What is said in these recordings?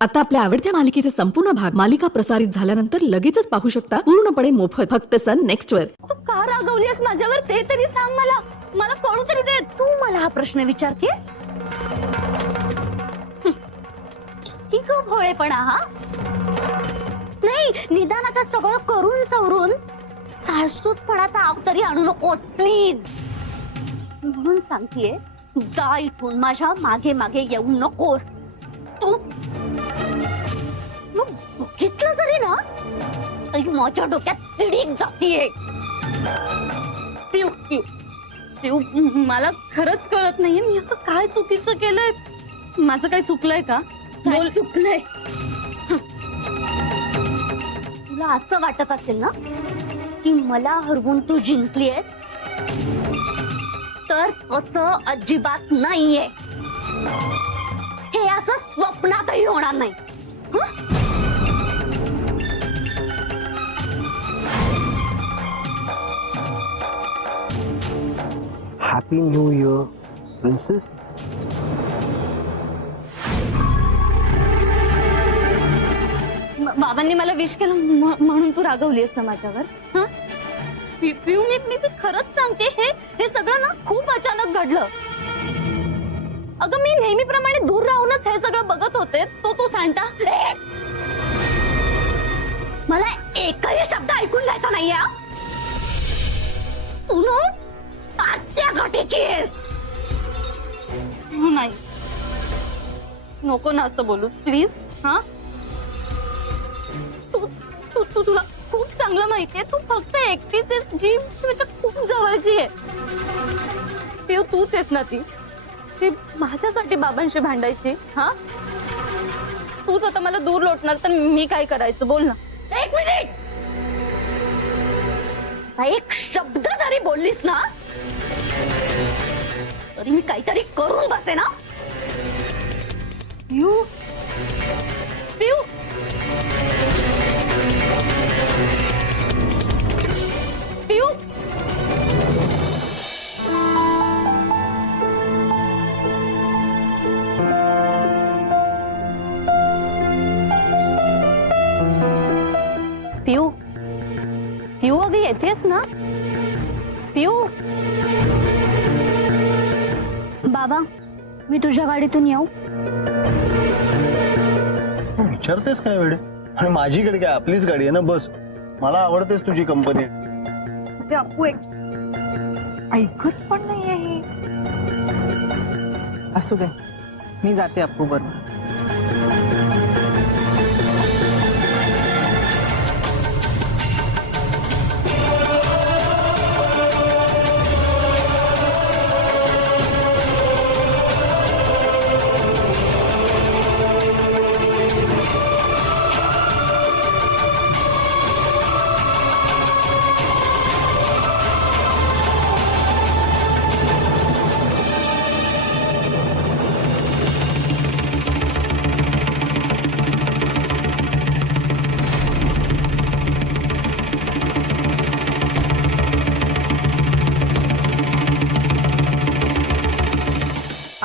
आता आपल्या आवडत्या मालिकेचे संपूर्ण भाग मालिका प्रसारित झाल्यानंतर लगेचच पाहू शकता पूर्णपणे मोफत फक्त सन नेक्स्ट वर। तू का रागवलीस माझ्यावर ते तरी सांग मला, मला कळू तरी दे। तू मला हा प्रश्न विचारतेस? की खूप भोळेपणा हा? नाही, निदान आता सगळं करून सवरून साळसूतपणाचा आव तरी आणू नकोस प्लीज। म्हणून सांगतेय, जा इथून, माझ्या मागे मागे येऊ नकोस। तू बघितलं जरी ना तरी माझ्या डोक्यात तिडीक जातीये। पिऊ पिऊ पिऊ, मला खरंच कळत नाहीये मी असं काय चुकीचं केलंय। माझं काय चुकलंय का? बोल। चुकलंय? तुला असं वाटत असेल ना की मला हरवून तू जिंकलीयस, तर असं अजिबात नाहीये। हे असं स्वप्नातही होणार नाही। Happy new year princess. बाबांनी मला विश केलं म्हणून तू रागवली असं माझ्यावर? हा पिऊ, मी खरंच सांगते, हे सगळं ना खूप अचानक घडलं। अगं मी नेहमीप्रमाणे दूर राहूनच हे सगळं बघत होते। तो सांता मला एकही शब्द ऐकून घ्यायचा नाहीये। तू ना आत्या गाठीची आहेस। नाही, नको ना असं बोलू प्लीज। हा तुला खूप चांगलं माहितीये, तू फक्त एकटीच आहेस जी माझ्या खूप जवळची आहे। पिऊ, तूच आहेस ना ती जी माझ्यासाठी बाबांशी भांडायची। हा तूच आता मला दूर लोटणार तर मी काय करायचं? बोल ना। एक मिनिट, एक शब्द जरी बोललीस ना तरी मी काहीतरी करून बसे ना। पिऊ पिऊ पिऊ, पिऊ पिऊ, अगं येतेस ना? पिऊ, बाबा मी तुझ्या गाडीतून येऊ? विचारतेस काय वेळे? आणि माझी गाडी काय, आपलीच गाडी आहे ना, बस। मला आवडतेस तुझी कंपनी। म्हणजे अप्पू ऐकत पण नाहीये ही। असू दे, मी जाते अप्पू बरोबर।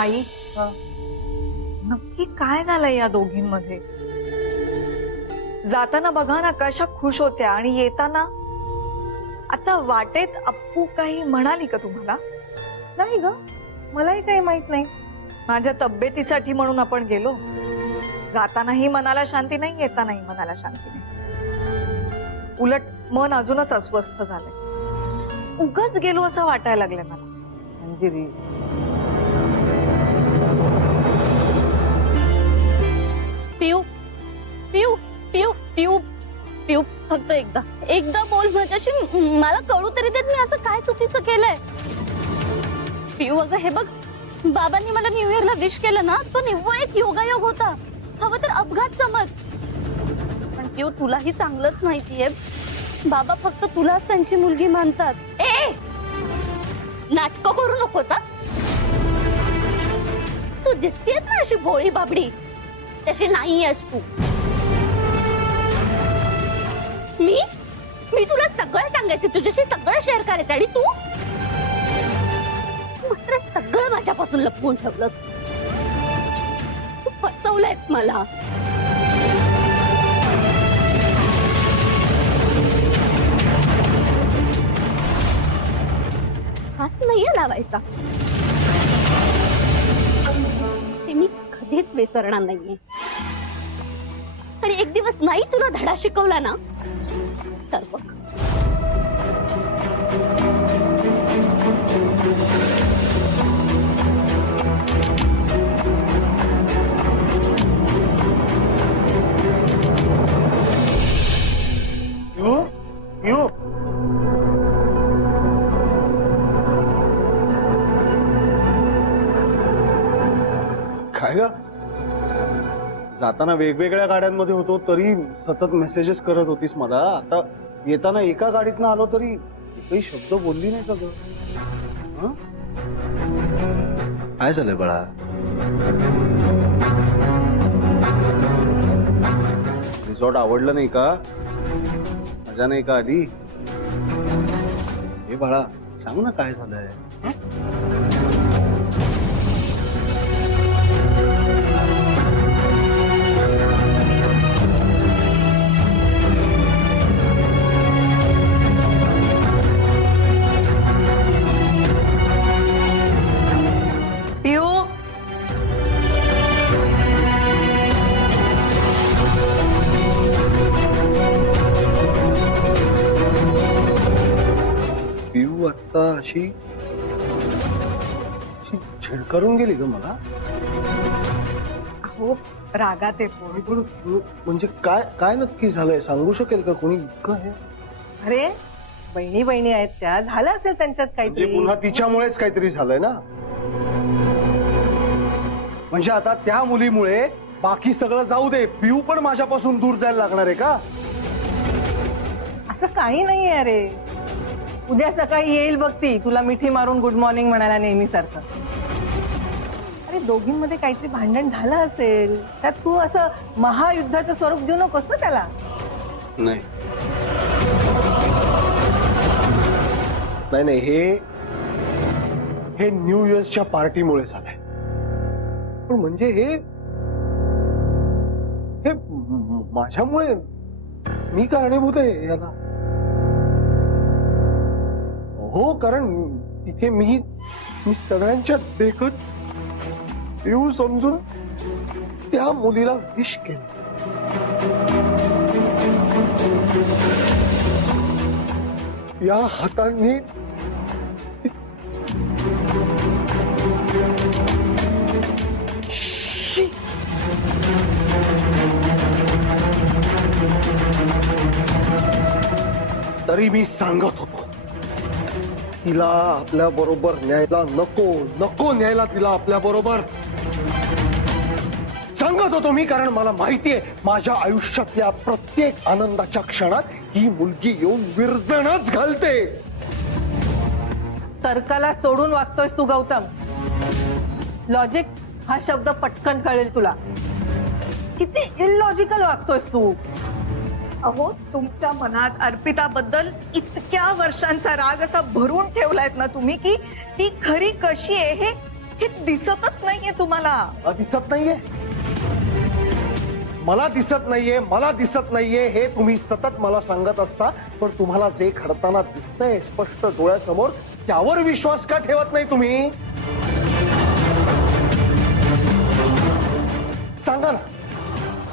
आई, नक्की काय झालंय या दोघींमध्ये? जाताना बघा ना कशा खुश होत्या, आणि येताना आता वाटेत अप्पू काही म्हणाली का तुम्हाला? नाही ग, मलाही काही माहित नाही। माझ्या तब्येतीसाठी म्हणून आपण गेलो। जातानाही मनाला शांती नाही, येतानाही मनाला शांती नाही। उलट मन अजूनच अस्वस्थ झालंय। उगाच गेलो असं वाटायला लागलंय मला। अंजिरी, पिऊ पिऊ पिऊ पिऊ पिऊ, फक्त एकदा बोल माझ्याशी, मला कळू तरी देत मी असं काय चुकीचं केलंय। पिऊ, अगं हे बघ, बाबांनी मला न्यू इयरला विश केलं ना, तो निव्वळ एक योगायोग होता। हवं तर अपघात समज, पण पिऊ तुलाही चांगलंच माहितीये बाबा फक्त तुलाच त्यांची मुलगी मानतात। नाटक करू नको। तू दिसतेस ना अशी भोळी बाबडी, तशी नाही आहेस तू। मी तुला सगळं सांगायचं, तुझ्याशी सगळं शेअर करायचं, आणि तू मात्र सगळं माझ्यापासून लपवून ठेवलंस। तू फसवलंयस मला। नाहीये लावायचा. ते मी कधीच विसरणार नाहीये. आणि एक दिवस नाही तुला धडा शिकवला ना तर बघ. पिऊ काय ग जाताना वेगवेगळ्या गाड्यांमध्ये होतो तरी सतत मेसेजेस करत होतीस मला. आता येताना एका गाडीतनं आलो तरी काही शब्द बोलली नाही का ग? हं? काय झालंय बाळा? रिसॉर्ट आवडलं नाही का? मजा नाही का आली? हे बाळा सांग ना काय झालंय? पिऊ पिऊ आता अशी झिडकारून गेली ग मला. अहो रागात आहे पोर. म्हणजे काय काय नक्की झालंय सांगू शकेल का कोणी? इतकं आहे अरे बहिणी बहिणी आहेत त्या, झालं असेल त्यांच्यात म्हणजे काहीतरी. पुन्हा तिच्यामुळेच काहीतरी झालंय ना? म्हणजे आता त्या मुलीमुळे बाकी सगळं जाऊ दे, पिऊ पण माझ्यापासून दूर जायला लागणार आहे का? असं काही नाहीये. अरे उद्या सकाळी येईल बघ ती तुला मिठी मारून गुड मॉर्निंग म्हणायला नेहमीसारखं. अरे दोघींमध्ये काहीतरी भांडण झालं असेल, त्यात तू असं महायुद्धाचं स्वरूप देऊ नकोस ना त्याला. नाही नाही नाही हे न्यू इयर्सच्या पार्टीमुळे झालंय. पण म्हणजे हे माझ्यामुळे मी कारणीभूत आहे याला. हो कारण इथे मी सगळ्यांच्या देखत पिऊ समजून त्या मुलीला विश केलं. या हातांनी तरी मी सांगत होतो तिला आपल्या बरोबर न्यायला नको न्यायला तिला आपल्या बरोबर सांगत होतो मी. कारण मला माहितीये माझ्या आयुष्यातल्या प्रत्येक आनंदाच्या क्षणात ही मुलगी येऊन विरजणच घालते. तर्काला सोडून वागतोयस तू गौतम. लॉजिक हा शब्द पटकन कळेल तुला. किती इलॉजिकल वागतोयस तू. अहो तुमच्या मनात अर्पिताबद्दल इतक्या वर्षांचा राग असा भरून ठेवलायत ना तुम्ही की ती खरी कशी आहे हे दिसतच नाहीये तुम्हाला. मला दिसत नाहीये, मला दिसत नाहीये हे तुम्ही सतत मला सांगत असता. पण तुम्हाला जे घडताना दिसतंय स्पष्ट डोळ्यासमोर त्यावर विश्वास का ठेवत नाही तुम्ही? सांगा ना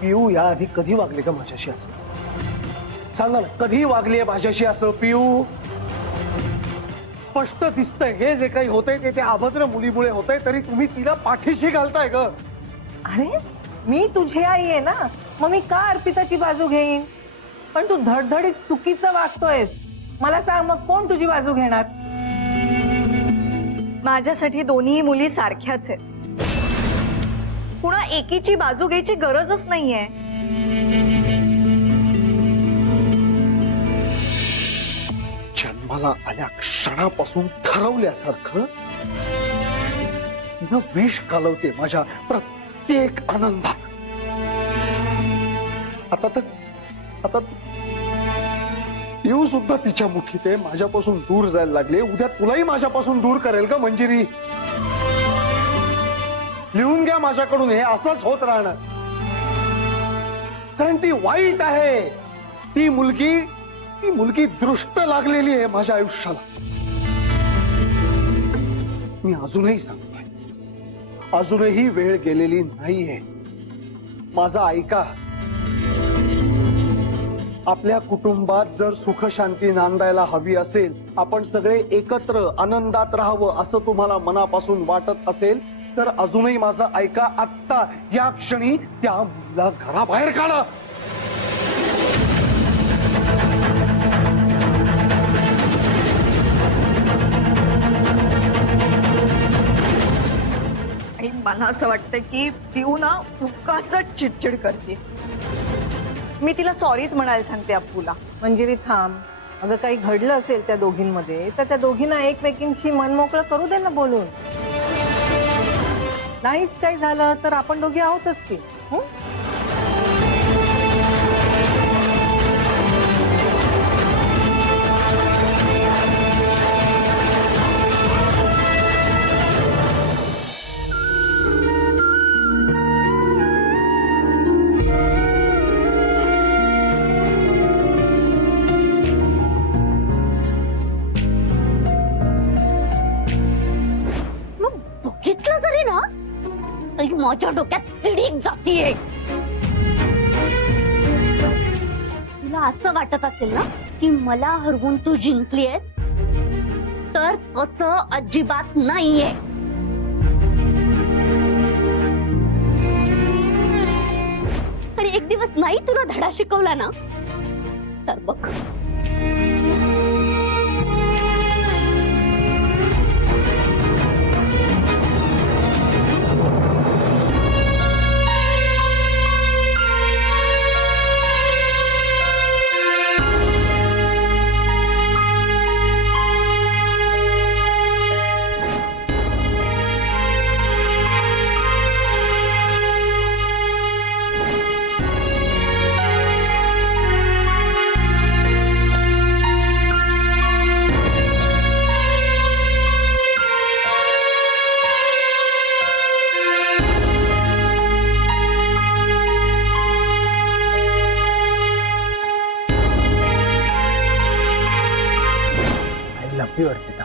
पिऊ याआधी कधी वागले का माझ्याशी असं? सांगा ना कधी वागलीये माझ्याशी असं पिऊ? स्पष्ट दिसतंय हे जे काही होतंय ते त्या अभद्र मुलीमुळे होतंय, तरी तुम्ही तिला पाठीशी घालताय ग. अरे मी तुझी आई आहे ना, मग मी का अर्पिताची बाजू घेईन? पण तू धडधडीत चुकीचं वागतोयस. मला सांग मग कोण तुझी बाजू घेणार? माझ्यासाठी दोन्ही मुली सारख्याच आहेत. पुन्हा एकीची बाजू घ्यायची गरजच नाहीये. जन्माला आल्या क्षणापासून ठरवल्यासारखं तिनं विष घालवते माझ्या प्रत्येक आनंदात. आता येऊ सुद्धा तिच्या मुठीत आहे, माझ्यापासून दूर जायला लागले. उद्या तुलाही माझ्यापासून दूर करेल का मंजिरी? लिहून घ्या माझ्याकडून हे असंच होत राहणार. कारण ती वाईट आहे. ती मुलगी दृष्ट लागलेली आहे माझ्या आयुष्याला. मी अजूनही सांगतोय, अजूनही वेळ गेलेली नाहीये. माझा ऐका. आपल्या कुटुंबात जर सुख शांती नांदायला हवी असेल, आपण सगळे एकत्र आनंदात राहावं असं तुम्हाला मनापासून वाटत असेल, तर अजूनही माझं ऐका. आत्ता या क्षणी त्या मुलीला घराबाहेर काढा. आणि मला असं वाटतं की पिऊ ना उगाच चिडचिड करते. मी तिला सॉरीच म्हणायला सांगते अप्पूला. मंजिरी थांब. अगं काही घडलं असेल त्या दोघींमध्ये तर त्या दोघींना एकमेकींशी मन मोकळं करू दे ना बोलून. नाहीच काही झालं तर आपण दोघी आहोतच की. हं? मग बघितलं जरी ना तरी माझ्या डोक्यात तिडीक जातीये. तुला असं वाटत असेल ना की मला हरवून तू जिंकलीयस, तर असं अजिबात नाहीये. आणि एक दिवस नाही तुला धडा शिकवला ना तर बघ. Love you Arpita.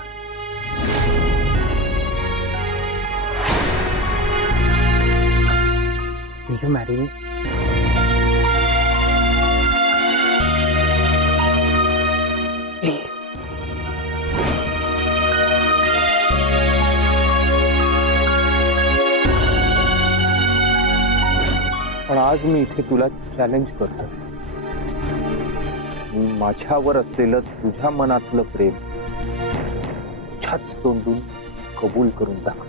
Will you marry me? Please. पण आज मी इथे तुला चॅलेंज करतो. मी माझ्यावर असलेलं तुझ्या मनातलं प्रेम तुझ्याच तोंडून कबूल करून दाखव.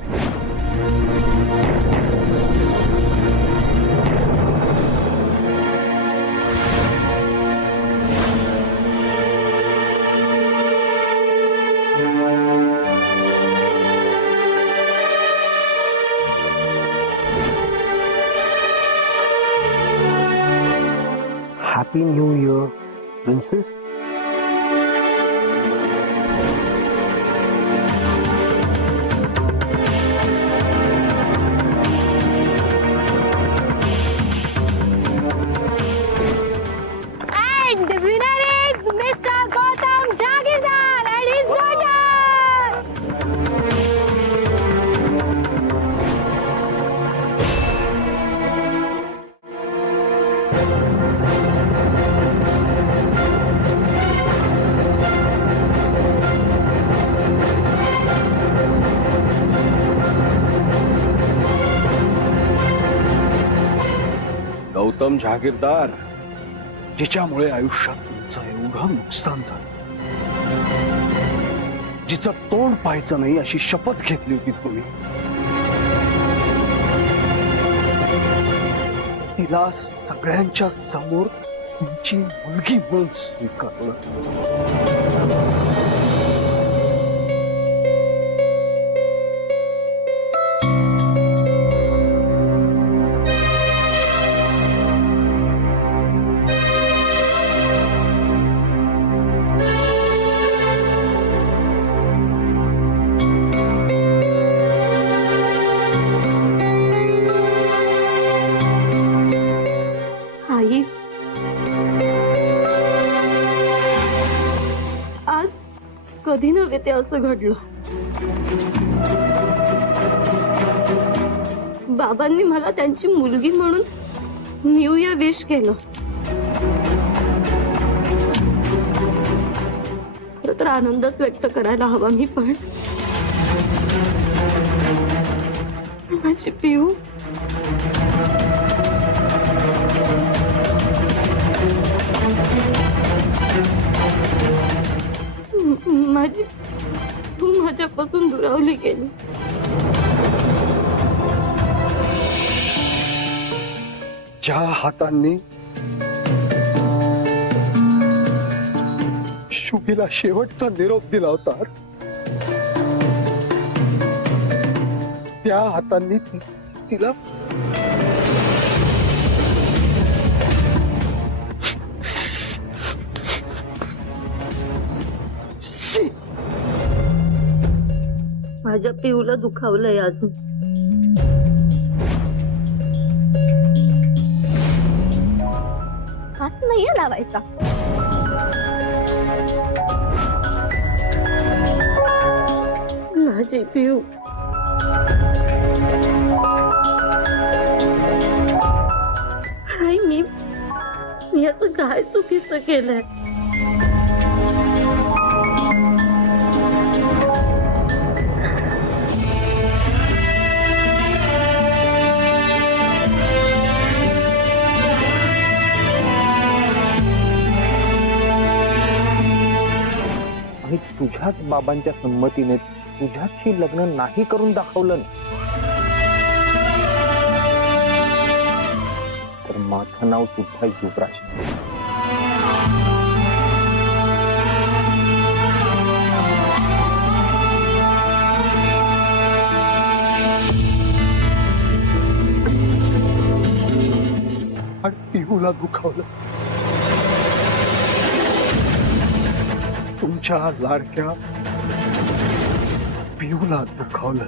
Happy New Year, Princess. And the winner is Mr. Gautam Jagirdar and his daughter. Gautam Jahagirdar, जिच्यामुळे आयुष्यात तुमचं एवढं नुकसान झालं, जिचं तोंड पाहायचं नाही अशी शपथ घेतली होती तुम्ही, तिला सगळ्यांच्या समोर तुमची मुलगी म्हणून स्वीकारलं. आई, आज कधी नव्हे ते असं घडलं. बाबांनी मला त्यांची मुलगी म्हणून न्यू इयर विश केलं. खरं तर आनंदच व्यक्त करायला हवा मी, पण माझी पिऊ माझी तू माझ्यापासून दुरावली गेली. ज्या हातांनी शुभीला शेवटचा निरोप दिला होता, त्या हातांनी तिला माझ्या पिऊला दुखावलंय अजून. हात नाहीये लावायचा. माझी पिऊ आई, मी असं काय चुकीचं केलंय? आणि तुझ्याच बाबांच्या संमतीने तुझ्याशी लग्न नाही करून दाखवलं ना, तर माझं नाव सुद्धा युवराज. आणि पिहूला दुखावलं. तुमच्या लाडक्या पिहूला दुखावलं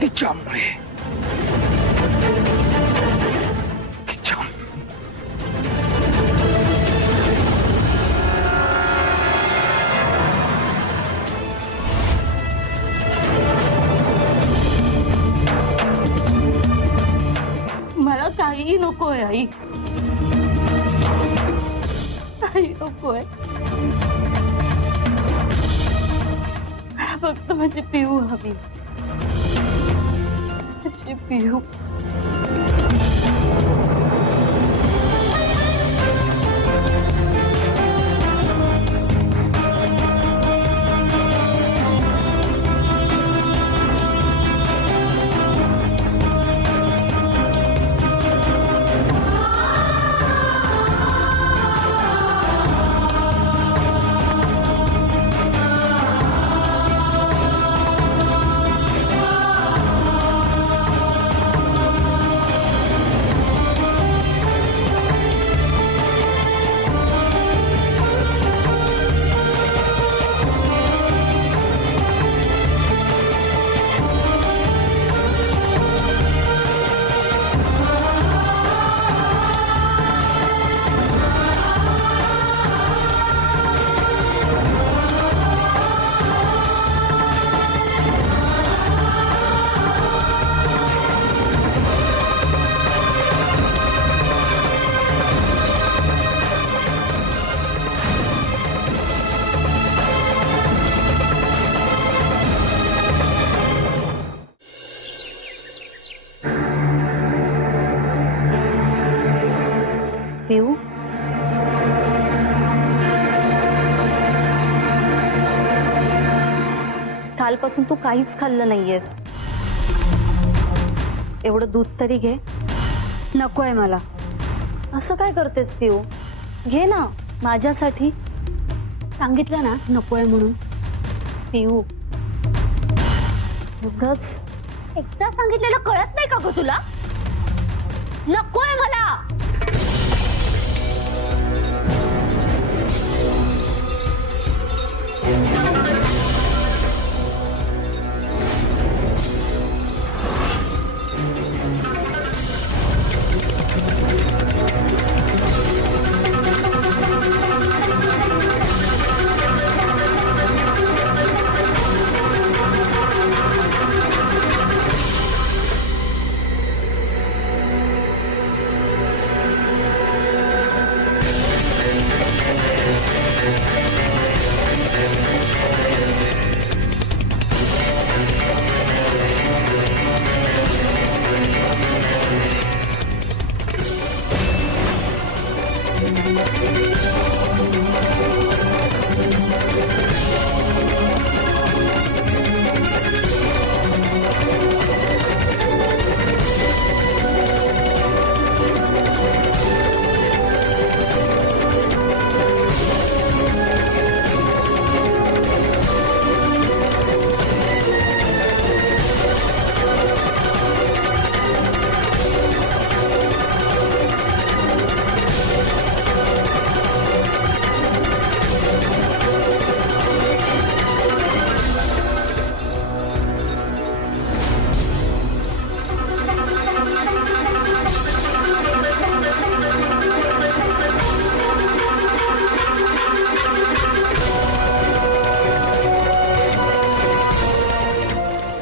तिच्यामुळे. मला काहीही नकोय आई, काही नकोय. मला फक्त माझी पिऊ हवी, माझी पिऊ. पिऊ, कालपासून तू काहीच खाल्लं नाहीयेस. एवढं दूध तरी घे. नकोय मला. असं काय करतेस पिऊ? घे ना माझ्यासाठी. सांगितलं ना नकोय म्हणून. पिऊ, एवढंच. एकदा सांगितलेलं कळत नाही का ग तुला? नकोय मला.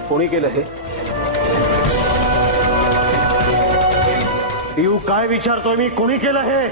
कोणी केलं हे? पिऊ काय विचारतोय मी, कोणी केलं हे?